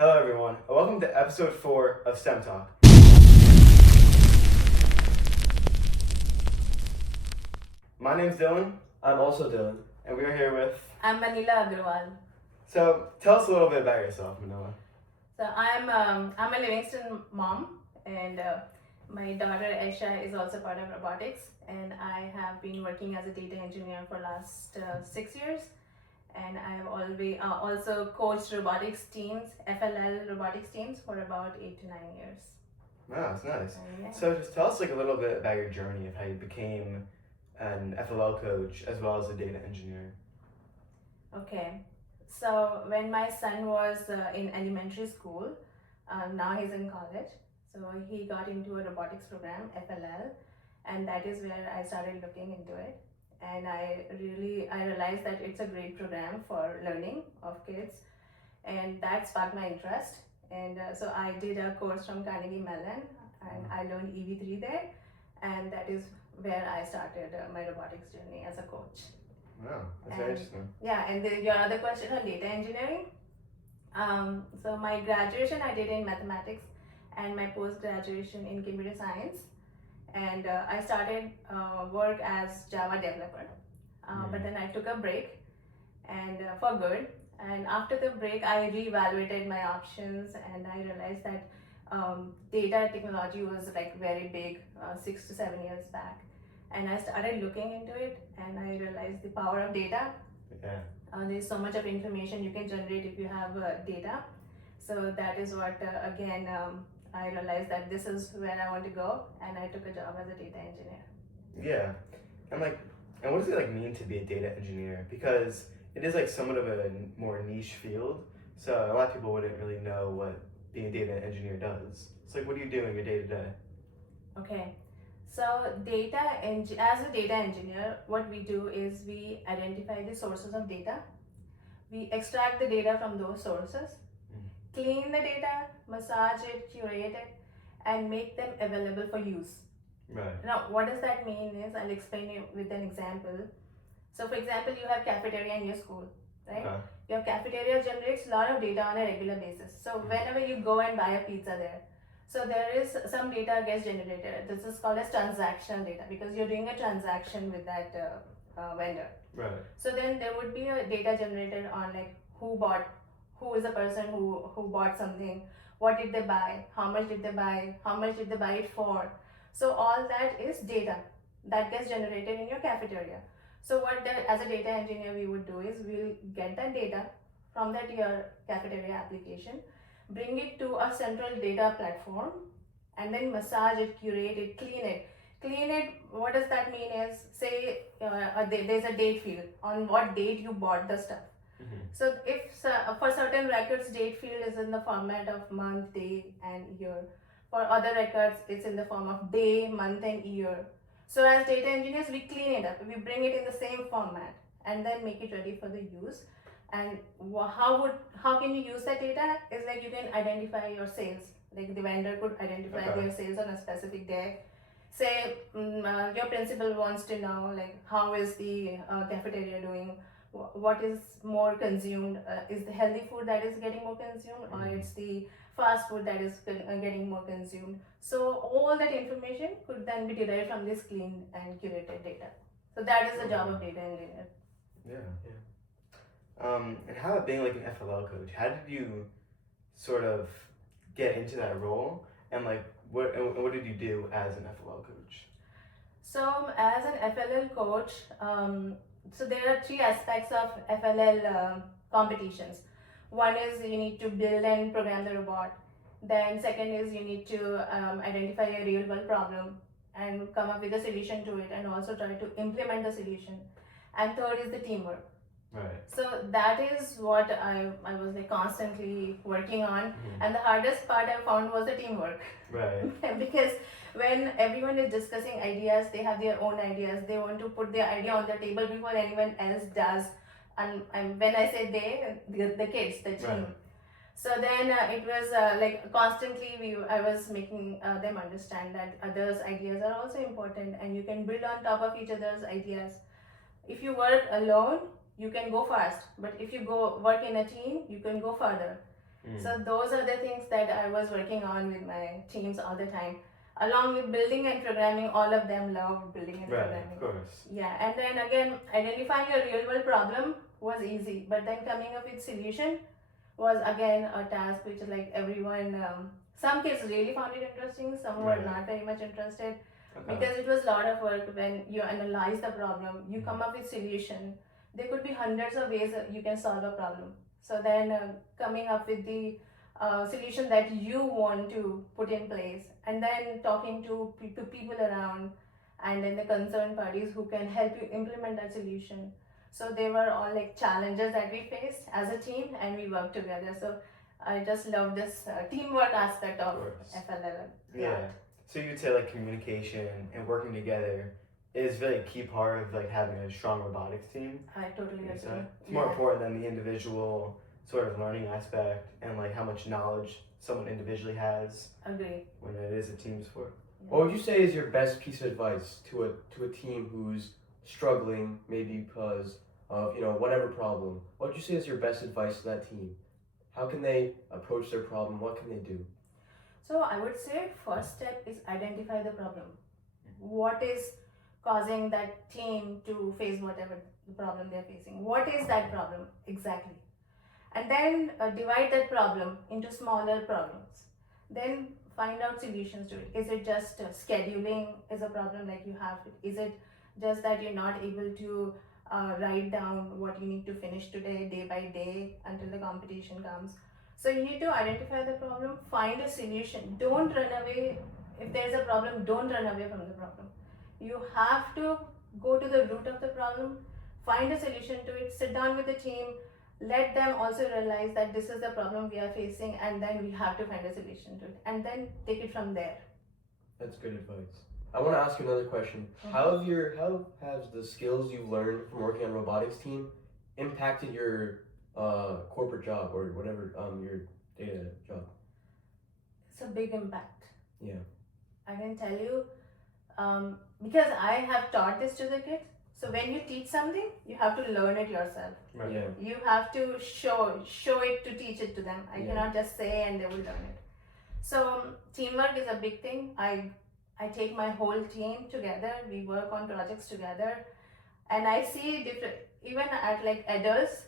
Hello, everyone, and welcome to episode 4 of STEM Talk. My name's Dylan, I'm also Dylan. and we are here with. I'm Manila Agrawal. So, tell us a little bit about yourself, Manila. So I'm a Livingston mom, and my daughter Aisha is also part of robotics, and I have been working as a data engineer for last 6 years, and I have always also coached robotics teams, FLL robotics teams for about 8 to 9 years. Wow, that's nice. Yeah. So, just tell us a little bit about your journey of how you became an FLL coach as well as a data engineer. Okay. So when my son was in elementary school, now he's in college. So he got into a robotics program, FLL, and that is where I started looking into it. And I realized that it's a great program for learning of kids, and that sparked my interest. And so I did a course from Carnegie Mellon, and I learned EV3 there, and that is where I started my robotics journey as a coach. Wow, that's very interesting. Yeah, and your other question on data engineering. So my graduation I did in mathematics, and my post graduation in computer science, and I started work as Java developer. But then I took a break, and for good. And after the break, I reevaluated my options, and I realized that data technology was like very big 6 to 7 years back. And I started looking into it, and I realized the power of data. Yeah. There's so much of information you can generate if you have data. So that is what I realized that this is where I want to go, and I took a job as a data engineer. Yeah, and what does it mean to be a data engineer? Because it is somewhat of a more niche field, so a lot of people wouldn't really know what being a data engineer does. It's what do you do in your day to day? Okay. So as a data engineer, what we do is we identify the sources of data, we extract the data from those sources, clean the data, massage it, curate it, and make them available for use. Right. Now, what does that mean is, I'll explain it with an example. So for example, you have cafeteria in your school, right? Your cafeteria generates a lot of data on a regular basis. So whenever you go and buy a pizza there, so there is some data gets generated. This is called as transactional data, because you're doing a transaction with that vendor. Right. So then there would be a data generated on who is the person who bought something, what did they buy, how much did they buy it for. So all that is data that gets generated in your cafeteria. So as a data engineer we would do is we'll get that data from that your cafeteria application, bring it to a central data platform, and then massage it, curate it, clean it. What does that mean is, say there's a date field on what date you bought the stuff. So if for certain records date field is in the format of month, day, and year. For other records it's in the form of day, month, and year. So as data engineers we clean it up, we bring it in the same format, and then make it ready for the use. And how can you use that data is you can identify your sales, the vendor could identify their sales on a specific day. Say your principal wants to know how is the cafeteria doing, what is more consumed, is the healthy food that is getting more consumed, or it's the fast food that is getting more consumed. So all that information could then be derived from this clean and curated data. So that is the job of data engineer. Yeah. And how about being an FLL coach? How did you sort of get into that role, and what did you do as an FLL coach? So as an FLL coach, so there are 3 aspects of FLL competitions. One is you need to build and program the robot. Then second is you need to identify a real world problem and come up with a solution to it, and also try to implement the solution. And third is the teamwork. Right. So that is what I was constantly working on, and the hardest part I found was the teamwork. Right. Because when everyone is discussing ideas, they have their own ideas. They want to put their idea on the table before anyone else does. And when I say they, the kids, the team. Right. So then it was constantly I was making them understand that others' ideas are also important, and you can build on top of each other's ideas. If you work alone, you can go fast, but if you go work in a team, you can go further. So those are the things that I was working on with my teams all the time. Along with building and programming, all of them love building and Right, programming. of course. Yeah, and then again, identifying a real world problem was easy, but then coming up with solution was again a task which is like everyone. Some kids really found it interesting, some were Right. not very much interested Okay. because it was a lot of work. When you analyze the problem, you come up with solution. There could be hundreds of ways that you can solve a problem. So then coming up with the solution that you want to put in place, and then talking to people around, and then the concerned parties who can help you implement that solution. So they were all like challenges that we faced as a team, and we worked together. So I just love this teamwork aspect of course. FL11. Yeah. So you'd say like communication and working together is really a key part of like having a strong robotics team. I totally You'd agree. say? It's more important than the individual sort of learning aspect and like how much knowledge someone individually has Agree. when it is a team sport. What would you say is your best piece of advice to a team who's struggling, maybe because of whatever problem? What would you say is your best advice to that team? How can they approach their problem? What can they do? So I would say first step is identify the problem. What is causing that team to face whatever the problem they're facing? What is that problem exactly? And then divide that problem into smaller problems. Then find out solutions to it. Is it just scheduling is a problem like you have? Is it just that you're not able to write down what you need to finish today, day by day, until the competition comes? So you need to identify the problem, find a solution. Don't run away. If there's a problem, don't run away from the problem. You have to go to the root of the problem, find a solution to it, sit down with the team, let them also realize that this is the problem we are facing, and then we have to find a solution to it, and then take it from there. That's good advice. I want to ask you another question. How have the skills you've learned from working on a robotics team impacted your corporate job or whatever your data job? It's a big impact. Yeah. I can tell you, because I have taught this to the kids. So when you teach something, you have to learn it yourself. Right. Yeah. You have to show it to teach it to them. I Yeah. cannot just say and they will learn it. So teamwork is a big thing. I take my whole team together. We work on projects together, and I see different, even at like adults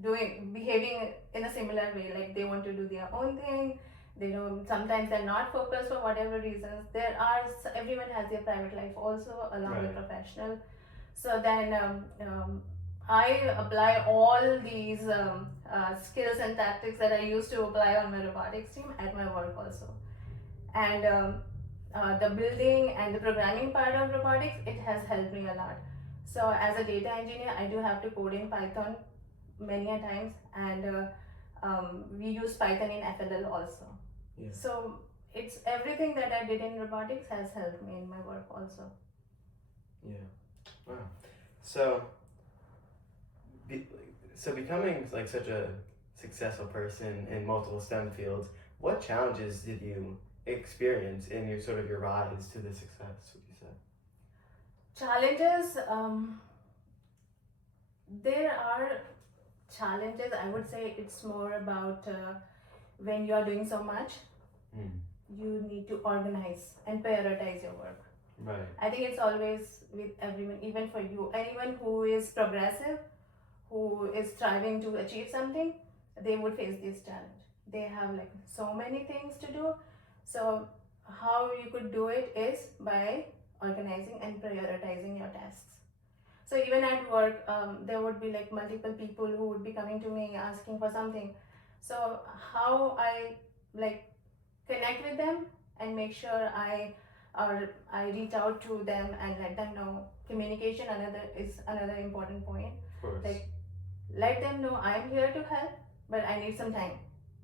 behaving in a similar way. Like they want to do their own thing. They don't. Sometimes they're not focused for whatever reasons. Everyone has their private life also along with professional. So then I apply all these skills and tactics that I used to apply on my robotics team at my work also. And the building and the programming part of robotics, it has helped me a lot. So as a data engineer, I do have to code in Python many a times, and we use Python in FLL also. Yeah. So it's everything that I did in robotics has helped me in my work also. Yeah. Wow. So becoming like such a successful person in multiple STEM fields, what challenges did you experience in your rise to the success, would you say? Challenges, there are challenges. I would say it's more about when you are doing so much, you need to organize and prioritize your work. Right. I think it's always with everyone, even for you, anyone who is progressive, who is striving to achieve something, they would face this challenge. They have like so many things to do. So how you could do it is by organizing and prioritizing your tasks. So even at work, there would be like multiple people who would be coming to me asking for something. So how I like connect with them and make sure I reach out to them and let them know. Communication is another important point. Of course. Like let them know I'm here to help, but I need some time.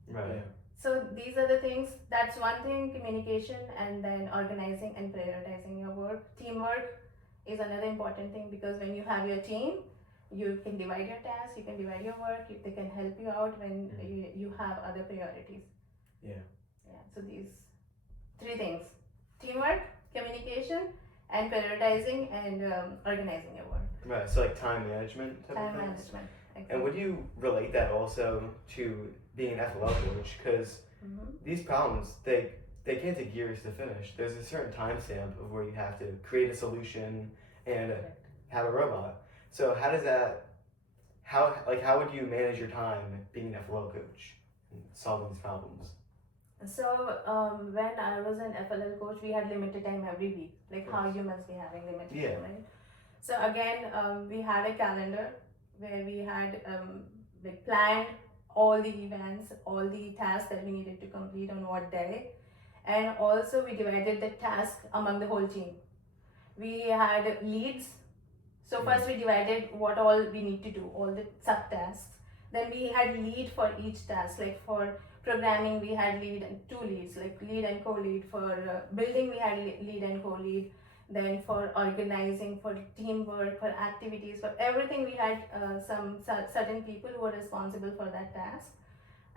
Right. Yeah. So these are the things. That's one thing, communication, and then organizing and prioritizing your work. Teamwork is another important thing, because when you have your team, you can divide your tasks, you can divide your work, they can help you out when you have other priorities. Yeah. Yeah. So these three things: teamwork, communication, and prioritizing and organizing your work. Right. So like time management type Time of things. management. Exactly. And would you relate that also to being an FLL coach because Mm-hmm. these problems they can't take years to finish. There's a certain timestamp of where you have to create a solution and have a robot. So how does that how would you manage your time being an FLL coach and solving these problems? So when I was an FLL coach, we had limited time every week, like how you must be having limited Yeah. time, right? So again, we had a calendar where we had like planned all the events, all the tasks that we needed to complete on what day, and also we divided the task among the whole team. We had leads. So first we divided what all we need to do, all the subtasks. Then we had lead for each task, like for programming we had lead and two leads, like lead and co-lead. For building we had lead and co-lead. Then for organizing, for teamwork, for activities, for everything we had some certain people who were responsible for that task.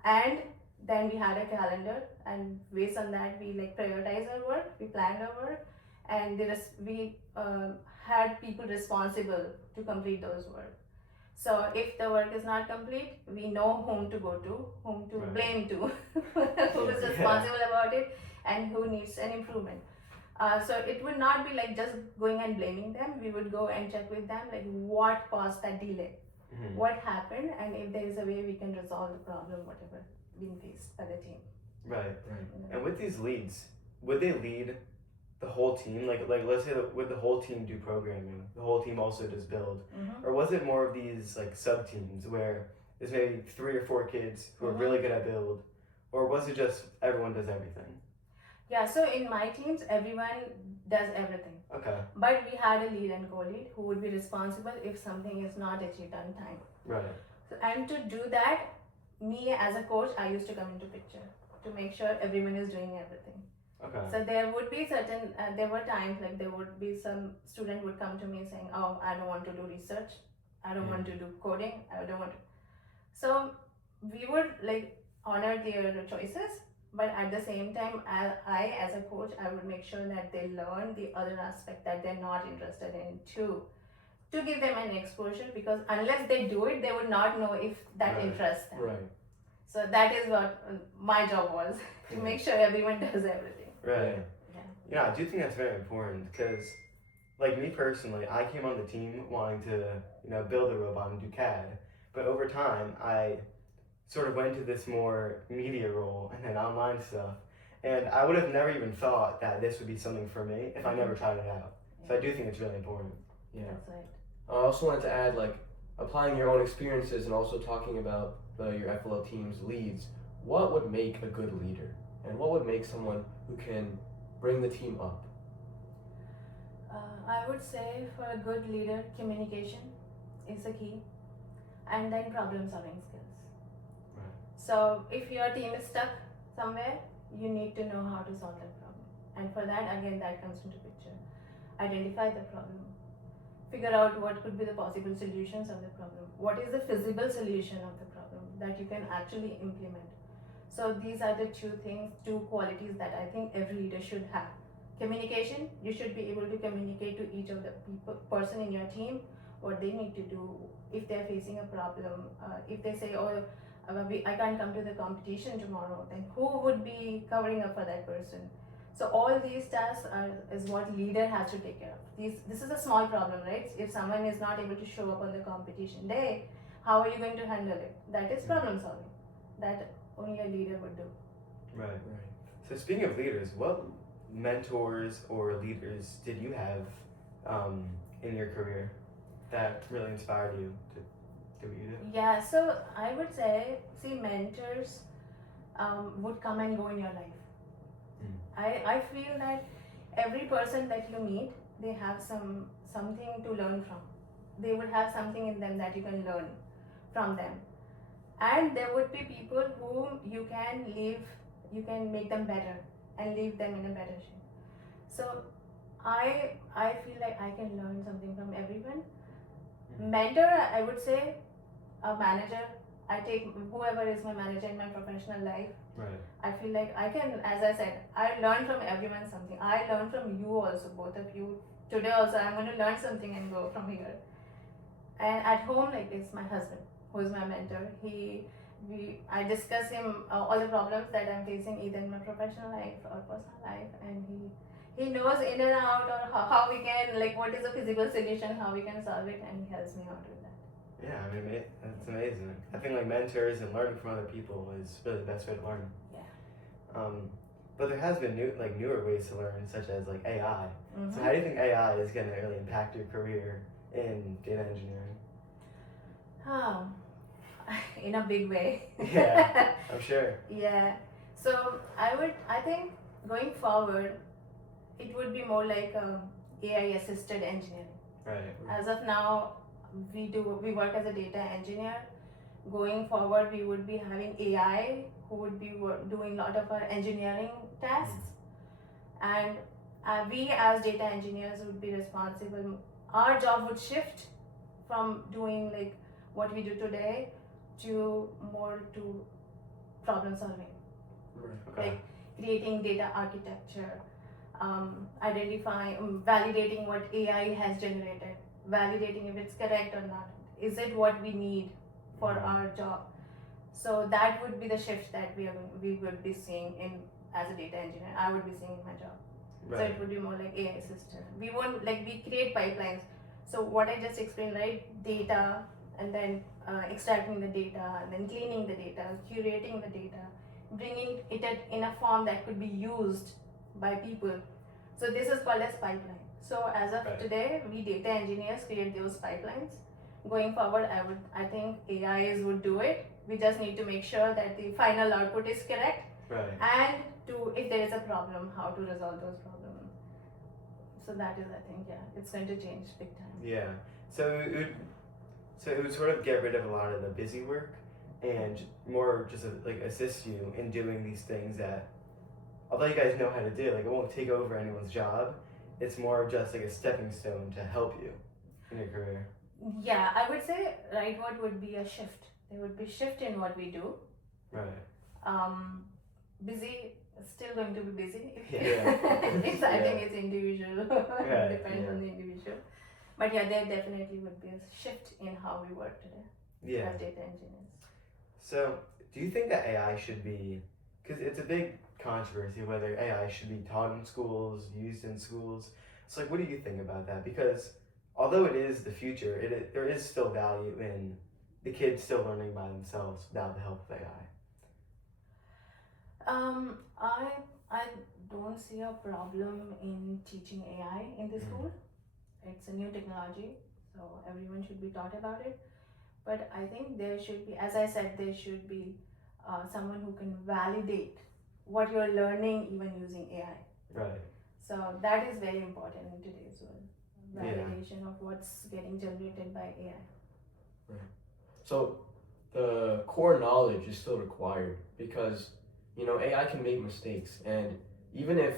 And then we had a calendar, and based on that we like prioritized our work, we planned our work, and we had people responsible to complete those work. So if the work is not complete, we know whom to go to, whom to Right. blame to, who is responsible about it, and who needs an improvement. So it would not be like just going and blaming them. We would go and check with them, like what caused that delay, Mhm. what happened, and if there is a way we can resolve the problem, whatever being faced by the team. Right. Right. And with these leads, would they lead the whole team? Like let's say that would the whole team do programming? The whole team also does build, or was it more of these like sub teams where there's maybe 3 or 4 kids who are really good at build, or was it just everyone does everything? Yeah, so in my teams, everyone does everything. Okay. But we had a lead and co-lead who would be responsible if something is not achieved on time. Right. So, and to do that, me as a coach, I used to come into picture to make sure everyone is doing everything. Okay. So there would be certain, there were times like there would be some student would come to me saying, oh, I don't want to do research, I don't want to do coding, I don't want to. So we would like honor their choices, but at the same time, as a coach, I would make sure that they learn the other aspect that they're not interested in too, to give them an exposure, because unless they do it, they would not know if that Right. interests them. Right. So that is what my job was, to make sure everyone does everything. Right. Yeah. Yeah, I do think that's very important because, like me personally, I came on the team wanting to, build a robot and do CAD, but over time I sort of went into this more media role and then online stuff, and I would have never even thought that this would be something for me if I never tried it out. So I do think it's really important. Yeah. That's right. I also wanted to add, like, applying your own experiences and also talking about your FLL team's leads. What would make a good leader, and what would make someone who can bring the team up? I would say for a good leader, communication is the key, and then problem solving skills. Right. So if your team is stuck somewhere, you need to know how to solve that problem. And for that, again, that comes into picture. Identify the problem. Figure out what could be the possible solutions of the problem. What is the feasible solution of the problem that you can actually implement? So these are the two qualities that I think every leader should have. Communication, you should be able to communicate to each of the person in your team what they need to do if they're facing a problem. If they say, oh, I can't come to the competition tomorrow, then who would be covering up for that person? So all these tasks is what leader has to take care of. This is a small problem, right? If someone is not able to show up on the competition day, how are you going to handle it? That is problem solving. That only a leader would do. Right. Right. So speaking of leaders, what mentors or leaders did you have in your career that really inspired you to do what you do? Yeah, so I would say, mentors would come and go in your life. I feel that every person that you meet, they have something to learn from. They would have something in them that you can learn from them. And there would be people whom you can make them better and leave them in a better shape. So I feel like I can learn something from everyone. Mentor, I would say a manager. I take whoever is my manager in my professional life. Right. I feel like I can, as I said, I learn from everyone something. I learn from you also, both of you. Today also, I'm going to learn something and go from here. And at home, like, it's my husband who is my mentor. He I discuss him all the problems that I'm facing either in my professional life or personal life, and he knows in and out or how we can, like, what is the physical solution, how we can solve it, and he helps me out with that. Yeah, I mean, that's amazing. I think like mentors and learning from other people is really the best way to learn. Yeah. But there has been newer ways to learn, such as like AI. Mhm. So how do you think AI is going to really impact your career in data engineering? In a big way. Yeah, I'm sure. Yeah. So I think going forward, it would be more like AI assisted engineering. Right. As of now, we work as a data engineer. Going forward, we would be having AI who would be doing a lot of our engineering tasks, and we as data engineers would be responsible. Our job would shift from doing like what we do today to more to problem solving, Okay. like creating data architecture, identifying, validating what AI has generated, validating if it's correct or not. Is it what we need for our job? So that would be the shift that we would be seeing in as a data engineer. I would be seeing in my job. So Right. it would be more like AI assistant. We won't like we create pipelines. So what I just explained, right? Data, and then extracting the data, and then cleaning the data, curating the data, bringing it in a form that could be used by people. So this is called as pipeline. So as of Right. today, we data engineers create those pipelines. Going forward, I think AIs would do it. We just need to make sure that the final output is correct, Right. and to if there is a problem, how to resolve those problems. So that is, I think, yeah, it's going to change big time. Yeah. So it would sort of get rid of a lot of the busy work and more just like assist you in doing these things that, although you guys know how to do, like it won't take over anyone's job. It's more just like a stepping stone to help you in your career. Yeah, I would say right what would be a shift. There would be shift in what we do. Right. Busy, still going to be busy. Yeah. It's, I think it's individual. Right, Depends yeah. on the individual. But yeah, there definitely would be a shift in how we work today Yeah. as data engineers. So do you think that AI should be, because it's a big controversy whether AI should be taught in schools, used in schools. So like, what do you think about that? Because although it is the future, there is still value in the kids still learning by themselves without the help of AI. I don't see a problem in teaching AI in the school. It's a new technology, so everyone should be taught about it. But I think there should be, as I said, there should be someone who can validate what you're learning even using AI. Right. So that is very important in today's world. Yeah. Validation of what's getting generated by AI. So the core knowledge is still required because, you know, AI can make mistakes, and even if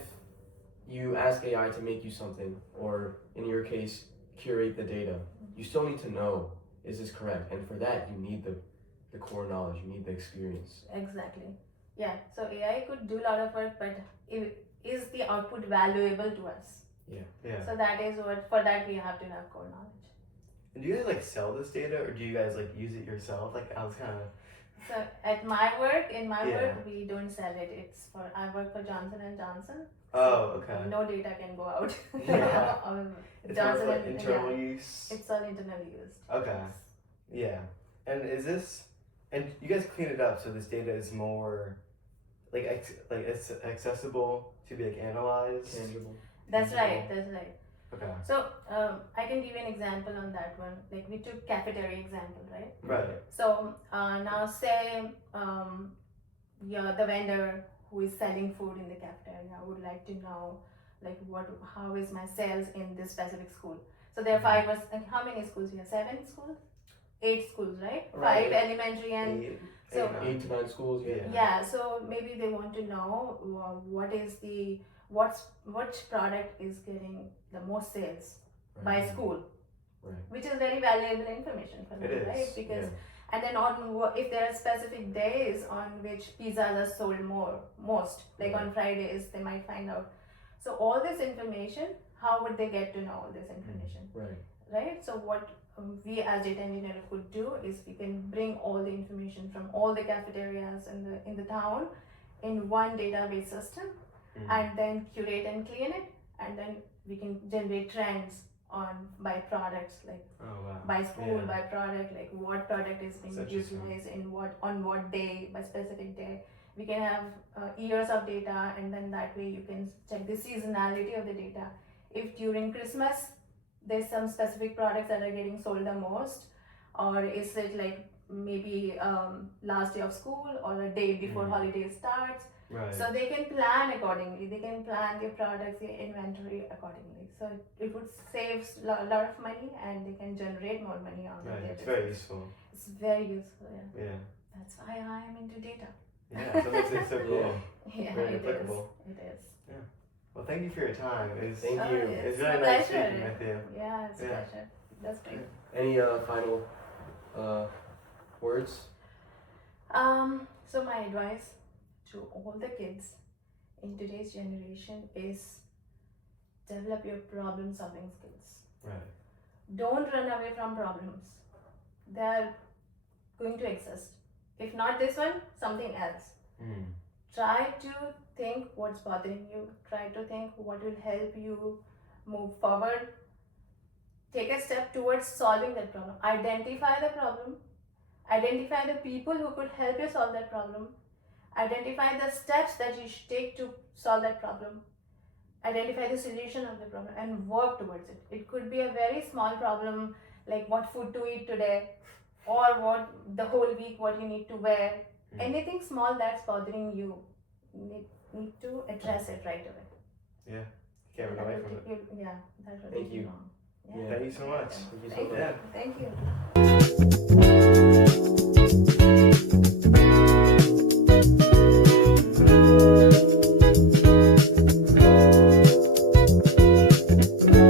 you ask AI to make you something, or in your case, curate the data, you still need to know, is this correct? And for that, you need the core knowledge, you need the experience. Exactly. Yeah. So AI could do a lot of work, but is the output valuable to us? Yeah. So that is what, for that we have to have core knowledge. And do you guys like sell this data, or do you guys like use it yourself? Like I was kind of. So at my work, in my Yeah. work, we don't sell it. It's for, I work for Johnson and Johnson. Oh, okay. No data can go out. Yeah. It's more Johnson like and internal yeah, use. it's all internally used. Okay. Yeah. And is this, and you guys clean it up so this data is more like it's accessible to be like analyzed. Tangible. That's right. That's right. Okay. So I can give you an example on that one. Like we took cafeteria example, right? Right. So now say the vendor who is selling food in the cafeteria would like to know like how is my sales in this specific school. So there are five or how many schools we have? 7 schools? 8 schools, right? Right. 5 elementary and Eight, so- 8 to 9 schools, yeah. yeah. So maybe they want to know which product is getting the most sales by school, Right. which is very valuable information for them, It is. right? Because yeah. and then if there are specific days on which pizzas are sold most, like on Fridays, they might find out. So all this information, how would they get to know all this information, Right. right? So what we as data engineer could do is we can bring all the information from all the cafeterias in the town in one database system, and then curate and clean it, and then we can generate trends on by products, like Oh wow. by school, Yeah. by product, like what product is being Such a utilized in what on what day, by specific day. We can have years of data, and then that way you can check the seasonality of the data. If during Christmas there's some specific products that are getting sold the most, or is it like maybe last day of school or a day before holiday starts, Right. so they can plan accordingly. They can plan their products, their inventory accordingly. So it would save a lot of money, and they can generate more money on Right. their It's very business. useful. It's very useful. Yeah. Yeah. That's why I am into data. Yeah. So makes it so cool. Yeah. Yeah, Very it applicable. is. It is. Well, thank you for your time. It's Thank Oh, you. yeah, It's it's really my nice pleasure. speaking with you. Yeah, it's a Yeah. pleasure. That's great. Any final words? So my advice to all the kids in today's generation is develop your problem solving skills. Right. Don't run away from problems. They are going to exist. If not this one, something else. Try to think what's bothering you. Try to think what will help you move forward. Take a step towards solving that problem. Identify the problem. Identify the people who could help you solve that problem. Identify the steps that you should take to solve that problem. Identify the solution of the problem and work towards it. It could be a very small problem, like what food to eat today, or what the whole week what you need to wear. Anything small that's bothering you, you need to address it right away. Can't run away from it. Yeah, that would Thank be you. wrong. Yeah. Thank you so much. Thank you so Thank much. Yeah. Thank you.